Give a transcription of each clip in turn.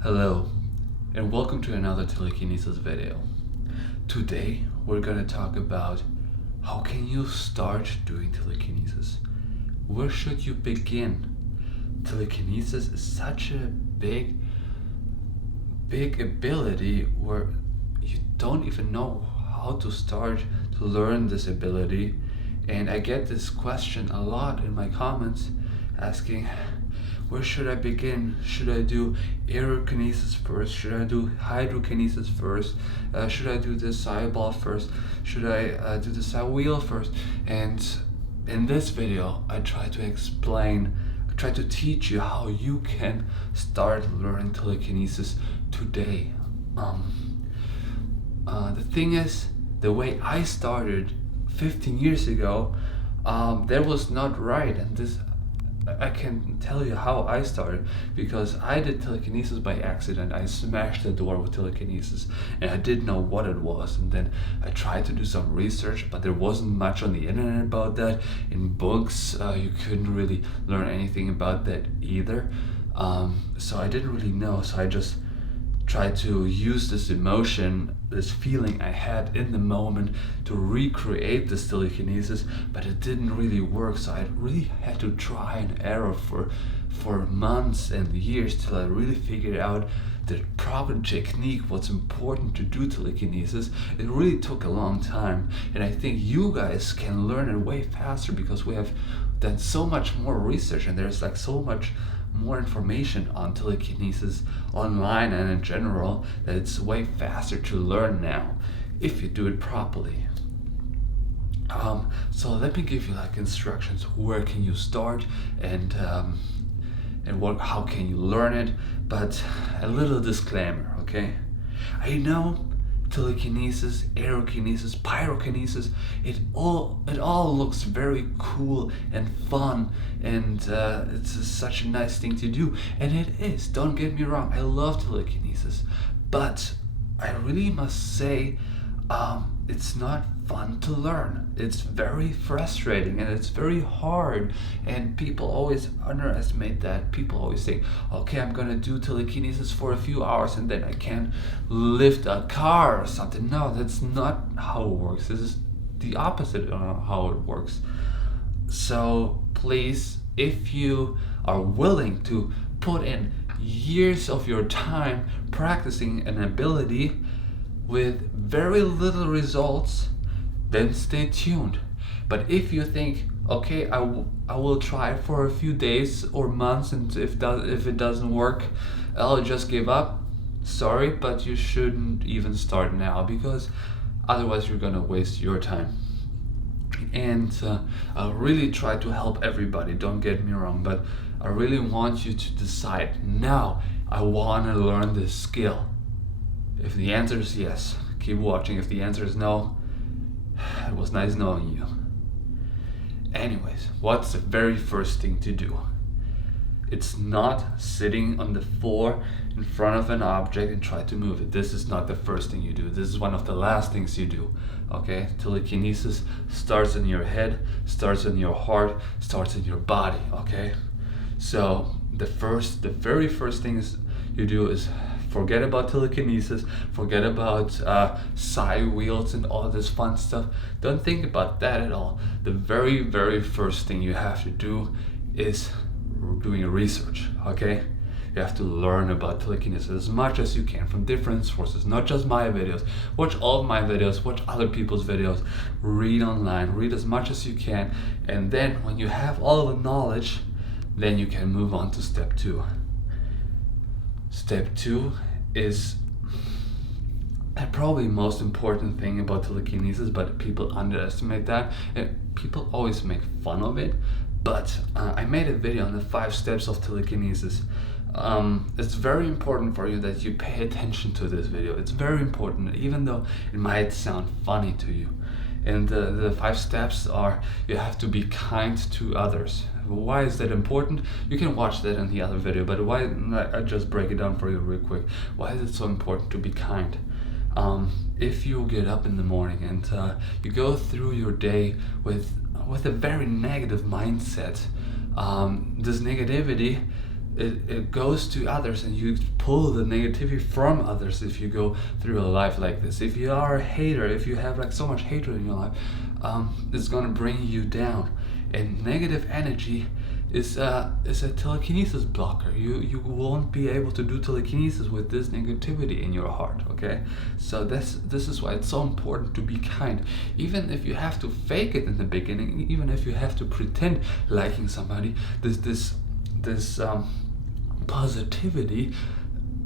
Hello, and welcome to another Telekinesis video. Today, we're gonna talk about how can you start doing telekinesis? Where should you begin? Telekinesis is such a big ability where you don't even know how to start to learn this ability. And I get this question a lot in my comments asking, where should I begin? Should I do aerokinesis first? Should I do hydrokinesis first? Should I do the Psyball first? Should I do the Psywheel first? And in this video, I try to teach you how you can start learning telekinesis today. The thing is, the way I started 15 years ago, that was not right, and this I can tell you how I started, because I did telekinesis by accident. I smashed the door with telekinesis and I didn't know what it was, and then I tried to do some research, but there wasn't much on the internet about that. In books you couldn't really learn anything about that either, so I didn't really know, so I just tried to use this emotion, this feeling I had in the moment to recreate this telekinesis, but it didn't really work, so I really had to try and error for months and years till I really figured out the proper technique, what's important to do telekinesis. It really took a long time, and I think you guys can learn it way faster because we have done so much more research and there's like so much more information on telekinesis online and in general that it's way faster to learn now if you do it properly. So let me give you like instructions. Where can you start and how can you learn it? But a little disclaimer, okay? I know telekinesis, aerokinesis, pyrokinesis, it all looks very cool and fun, and it's such a nice thing to do, and it is, don't get me wrong, I love telekinesis, but I really must say it's not fun to learn. It's very frustrating and it's very hard, and people always underestimate that. People always think, okay, I'm gonna do telekinesis for a few hours and then I can lift a car or something. No, that's not how it works. This is the opposite of how it works. So please, if you are willing to put in years of your time practicing an ability with very little results, then stay tuned. But if you think, okay, I will try for a few days or months, and if it doesn't work, I'll just give up. Sorry, but you shouldn't even start now, because otherwise you're gonna waste your time. And I'll really try to help everybody, don't get me wrong, but I really want you to decide now, I wanna learn this skill. If the answer is yes, keep watching. If the answer is no, it was nice knowing you. Anyways, what's the very first thing to do? It's not sitting on the floor in front of an object and try to move it. This is not the first thing you do. This is one of the last things you do. Okay? Telekinesis starts in your head, starts in your heart, starts in your body. Okay? So the very first thing you do is forget about telekinesis, forget about Psywheels and all this fun stuff. Don't think about that at all. The very first thing you have to do is doing research, okay? You have to learn about telekinesis as much as you can from different sources, not just my videos. Watch all of my videos, watch other people's videos, read online, read as much as you can, and then when you have all the knowledge, then you can move on to step 2. Step 2 is probably most important thing about telekinesis, but people underestimate that, and people always make fun of it. But I made a video on the 5 steps of telekinesis. It's very important for you that you pay attention to this video. It's very important, even though it might sound funny to you. And the 5 steps are: you have to be kind to others. Why is that important? You can watch that in the other video, but why, I just break it down for you real quick. Why is it so important to be kind? If you get up in the morning and you go through your day with a very negative mindset, this negativity it goes to others, and you pull the negativity from others if you go through a life like this. If you are a hater, if you have like so much hatred in your life, it's gonna bring you down. And negative energy is a telekinesis blocker. You won't be able to do telekinesis with this negativity in your heart. Okay, so this is why it's so important to be kind, even if you have to fake it in the beginning, even if you have to pretend liking somebody. This positivity,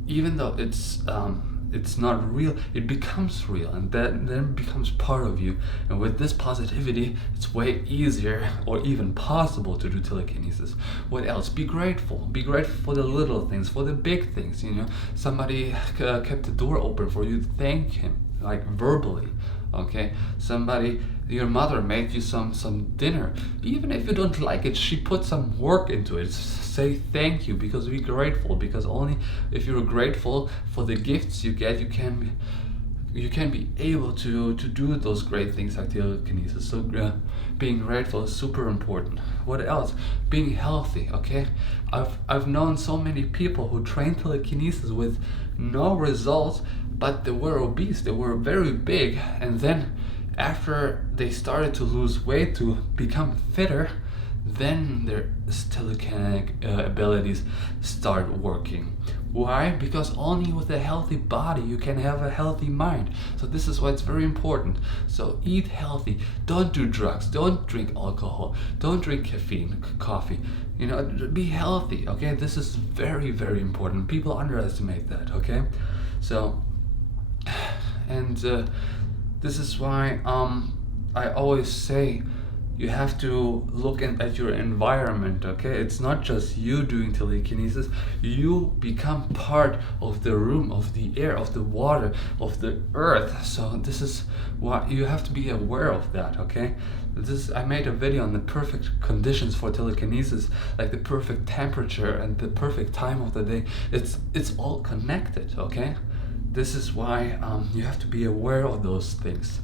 even though it's not real, it becomes real, and that then becomes part of you. And with this positivity, it's way easier or even possible to do telekinesis. What else? Be grateful for the little things, for the big things. Somebody kept the door open for you, thank him, like verbally. Okay, your mother made you some dinner, even if you don't like it, she put some work into it. Say thank you, because be grateful, because only if you're grateful for the gifts you get, you can be able to do those great things like telekinesis. So being grateful is super important. What else? Being healthy. Okay, I've known so many people who train telekinesis with no results, but they were obese, they were very big, and then after they started to lose weight to become fitter, then their telekinetic abilities start working. Why? Because only with a healthy body you can have a healthy mind. So this is why it's very important. So eat healthy, don't do drugs, don't drink alcohol, don't drink caffeine, coffee. Be healthy. Okay, this is very, very important. People underestimate that. Okay, so and this is why I always say you have to look at your environment. Okay, it's not just you doing telekinesis, you become part of the room, of the air, of the water, of the earth. So this is why you have to be aware of that. Okay, I made a video on the perfect conditions for telekinesis, like the perfect temperature and the perfect time of the day. It's all connected. Okay, this is why you have to be aware of those things.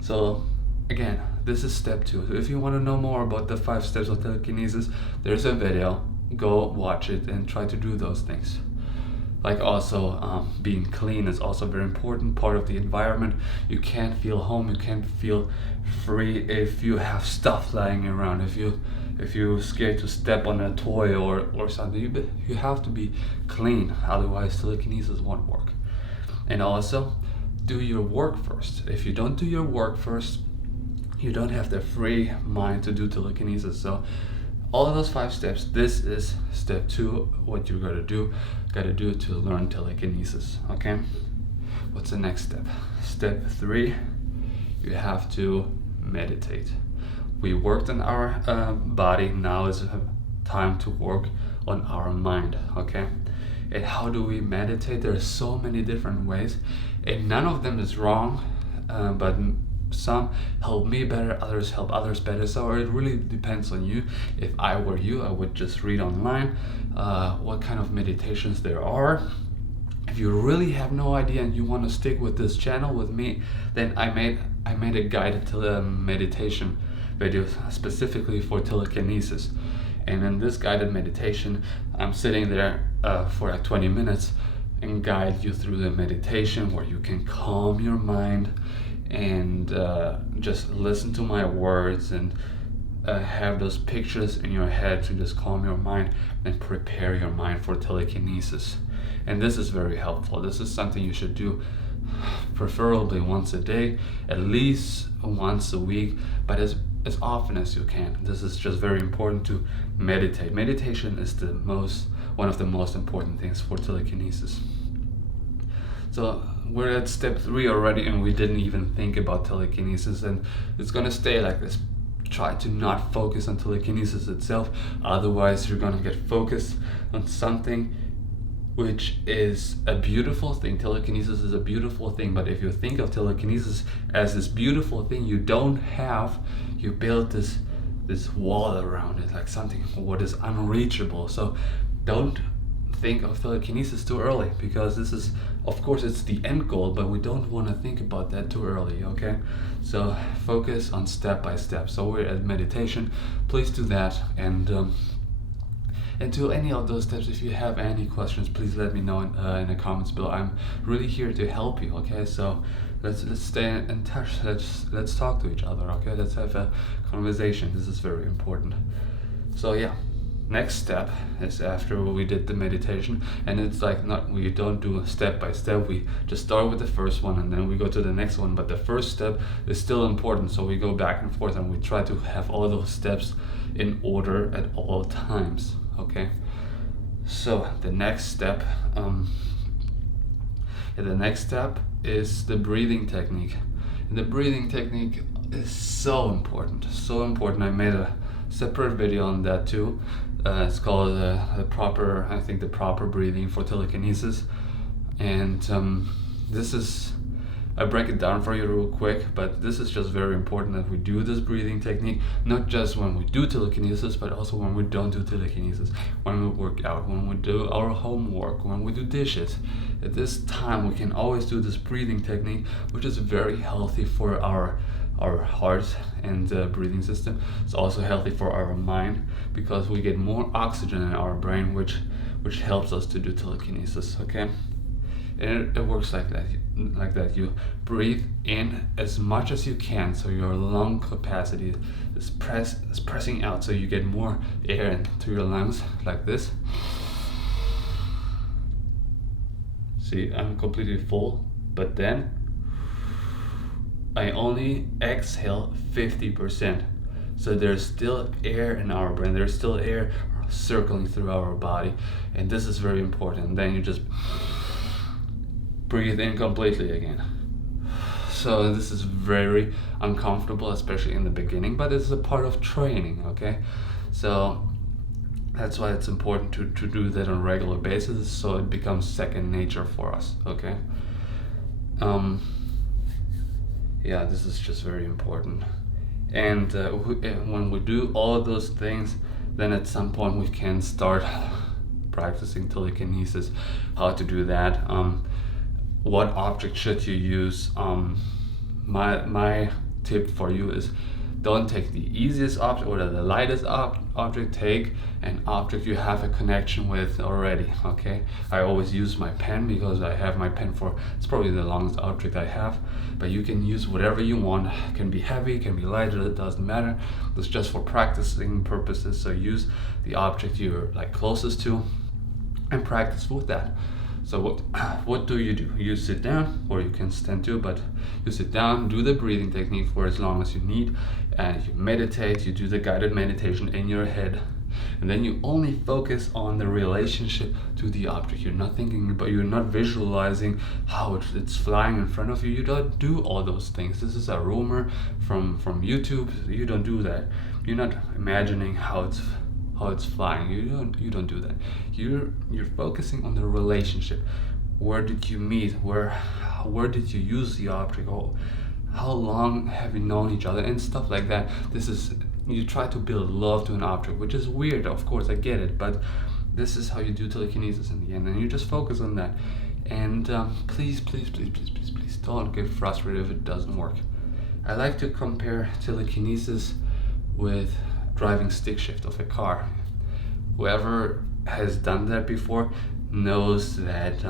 So again, this is step 2. So if you want to know more about the 5 steps of telekinesis, there's a video. Go watch it and try to do those things. Like also being clean is also a very important part of the environment. You can't feel home, you can't feel free if you have stuff lying around. If you're scared to step on a toy or something, you have to be clean, otherwise telekinesis won't work. And also do your work first. If you don't do your work first, you don't have the free mind to do telekinesis. So all of those 5 steps, this is step 2, what you gotta do to learn telekinesis. Okay, what's the next step? Step 3, you have to meditate. We worked on our body, now is time to work on our mind. Okay, and how do we meditate? There's so many different ways, and none of them is wrong, but some help me better, others help others better. So it really depends on you. If I were you, I would just read online what kind of meditations there are. If you really have no idea and you want to stick with this channel with me, then I made a guided meditation video specifically for telekinesis. And in this guided meditation, I'm sitting there for like 20 minutes and guide you through the meditation where you can calm your mind and just listen to my words and have those pictures in your head to just calm your mind and prepare your mind for telekinesis. And this is very helpful. This is something you should do preferably once a day, at least once a week, but as often as you can. This is just very important to meditate. Meditation is one of the most important things for telekinesis. So we're at step 3 already, and we didn't even think about telekinesis, and it's gonna stay like this. Try to not focus on telekinesis itself, otherwise you're gonna get focused on something which is a beautiful thing. Telekinesis is a beautiful thing, but if you think of telekinesis as this beautiful thing you don't have, you build this wall around it, like something what is unreachable. So don't think of telekinesis too early, because this is, of course, it's the end goal, but we don't want to think about that too early. Okay, so focus on step by step. So we're at meditation, please do that, and And to any of those steps, if you have any questions, please let me know in the comments below. I'm really here to help you, okay? So let's stay in touch. Let's talk to each other, okay? Let's have a conversation. This is very important. So yeah, next step is after we did the meditation, and it's like we don't do step by step. We just start with the first one and then we go to the next one, but the first step is still important, so we go back and forth and we try to have all those steps in order at all times, okay? So the next step is the breathing technique. And the breathing technique is so important. I made a separate video on that too. It's called the proper breathing for telekinesis. And I break it down for you real quick, but this is just very important that we do this breathing technique, not just when we do telekinesis, but also when we don't do telekinesis, when we work out, when we do our homework, when we do dishes. At this time, we can always do this breathing technique, which is very healthy for our heart and breathing system. It's also healthy for our mind because we get more oxygen in our brain, which helps us to do telekinesis, okay? And it works like that. You breathe in as much as you can, so your lung capacity is pressing out, so you get more air into your lungs, like this. See, I'm completely full, but then I only exhale 50%. So there's still air in our brain, there's still air circling through our body, and this is very important. And then you just breathe in completely again. So this is very uncomfortable, especially in the beginning, but it's a part of training, okay? So that's why it's important to do that on a regular basis, so it becomes second nature for us, okay? Yeah, this is just very important. And when we do all of those things, then at some point we can start practicing telekinesis. How to do that? What object should you use? My tip for you is don't take the easiest object or the lightest object. Take an object you have a connection with already, okay? I always use my pen because I have my pen it's probably the longest object I have, but you can use whatever you want. It can be heavy, can be lighter, it doesn't matter. It's just for practicing purposes, so use the object you're closest to and practice with that. So what do? You sit down, or you can stand too, but you sit down, do the breathing technique for as long as you need, and you meditate, you do the guided meditation in your head, and then you only focus on the relationship to the object. You're not thinking about, you're not visualizing how it's flying in front of you. You don't do all those things. This is a rumor from YouTube. You don't do that. You're not imagining how it's flying. You don't do that. You're focusing on the relationship. Where did you meet? Where did you use the object? How long have you known each other and stuff like that? You try to build love to an object, which is weird, of course, I get it, but this is how you do telekinesis in the end, and you just focus on that. And please don't get frustrated if it doesn't work. I like to compare telekinesis with driving stick shift of a car. Whoever has done that before knows that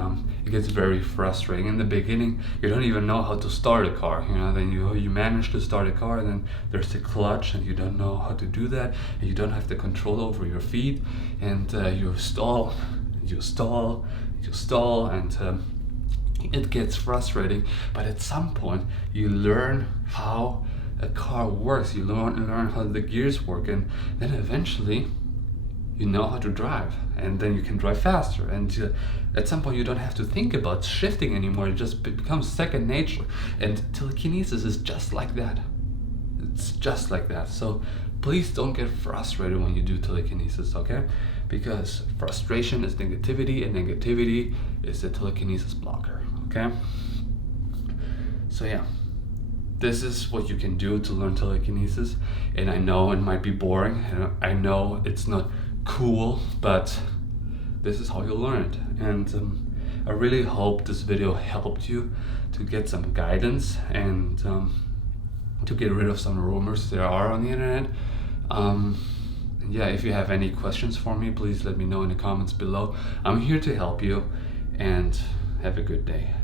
it gets very frustrating. In the beginning, you don't even know how to start a car, then you manage to start a car, and then there's the clutch and you don't know how to do that, and you don't have the control over your feet, and you stall, and it gets frustrating. But at some point you learn how a car works, you learn how the gears work, and then eventually you know how to drive, and then you can drive faster, and at some point you don't have to think about shifting anymore. It just becomes second nature, and telekinesis is just like that. It's just like that. So please don't get frustrated when you do telekinesis, okay? Because frustration is negativity, and negativity is the telekinesis blocker, okay? So yeah, this is what you can do to learn telekinesis, and I know it might be boring, and I know it's not cool, but this is how you learn it. And I really hope this video helped you to get some guidance and to get rid of some rumors there are on the internet. yeah, if you have any questions for me, please let me know in the comments below. I'm here to help you, and have a good day.